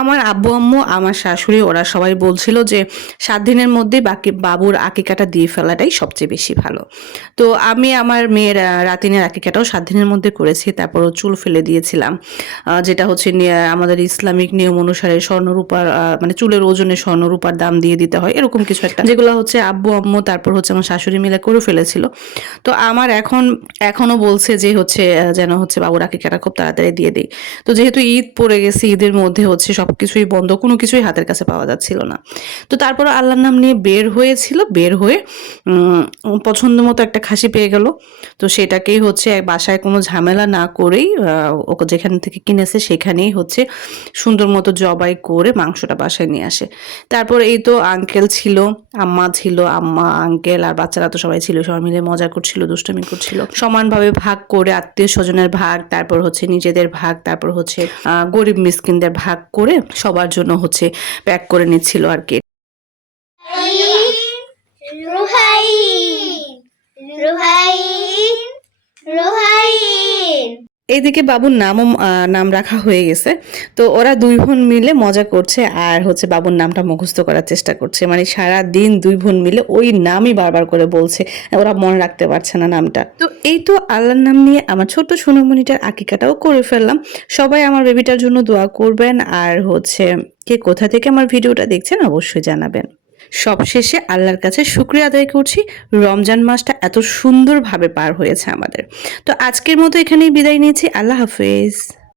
আমার আব্বু আম্মু আমার শাশুড়ি ওরা সবাই বলছিল যে 7 দিনের মধ্যে বাকি বাবুর আকিকাটা দিয়ে ফেলাটাই সবচেয়ে বেশি ভালো। তো আমি আমার মেয়ের রাতিনের আকিকাটাও 7 দিনের মধ্যে করেছি। তারপর চুল ফেলে দিয়েছিলাম। যেটা হচ্ছে আমাদের ইসলামিক নিয়ম অনুসারে স্বর্ণ-রূপার মানে চুলের ওজনে স্বর্ণ-রূপার দাম দিয়ে দিতে হয়। এরকম কিছু একটা। যেগুলো হচ্ছে আব্বু আম্মু তারপর হচ্ছে আমার শাশুড়ি মিলে করে ফেলেছিল। তো আমার এখনো বলছে যে হচ্ছে যেন হচ্ছে বাবুর আকিকাটা খুব তাড়াতাড়ি দিয়ে দেই। তো যেহেতু ঈদ পড়ে গেছে, ঈদের মধ্যে হচ্ছে সবকিছুই বন্ধ, কোনো কিছুই হাতের কাছে পাওয়া যাচ্ছিল না। তো তারপরে আল্লাহর নাম নিয়ে বের হয়েছিল, বের হয়ে পছন্দ মতো একটা খাসি পেয়ে গেল। তো সেটাকেই হচ্ছে বাসায় কোনো ঝামেলা না করেই ওকে যেখান থেকে কিনেছে সেখানেই হচ্ছে সুন্দর মতো জবাই করে মাংসটা বাসায় নিয়ে আসে। তারপর এই তো আঙ্কেল ছিল, আম্মা ছিল, আম্মা আঙ্কেল আর বাচ্চারা তো সবাই ছিল, সবাই মিলে মজা করছিল, দুষ্টুমি করছিল, সমানভাবে ভাগ করে আত্মীয় স্বজনের ভাগ, তারপর হচ্ছে নিজেদের ভাগ, তারপর হচ্ছে গরিব মিসকিনদের ভাগ করে সবার জন্য হচ্ছে প্যাক করে নিচ্ছিল আর কি। এইদিকে বাবুর নাম রাখা হয়ে গেছে। তো ওরা 2 বোন মিলে মজা করছে আর হচ্ছে বাবুর নামটা মুখস্থ করার চেষ্টা করছে। মানে সারা দিন 2 বোন মিলে ওই নামই বারবার করে বলছে, ওরা মনে রাখতে পারছে না নামটা। তো এই তো আল্লাহর নাম নিয়ে আমার ছোট্ট সোনামণিটার আকিকাটাও করে ফেললাম। সবাই আমার বেবিটার জন্য দোয়া করবেন আর হচ্ছে কে কোথা থেকে আমার ভিডিওটা দেখছেন অবশ্যই জানাবেন। সবশেষে আল্লাহর কাছে শুকরিয়া আদায় করছি, রমজান মাসটা এত সুন্দরভাবে পার হয়েছে আমাদের। তো আজকের মতো এখানেই বিদায় নিয়েছি। আল্লাহ হাফেজ।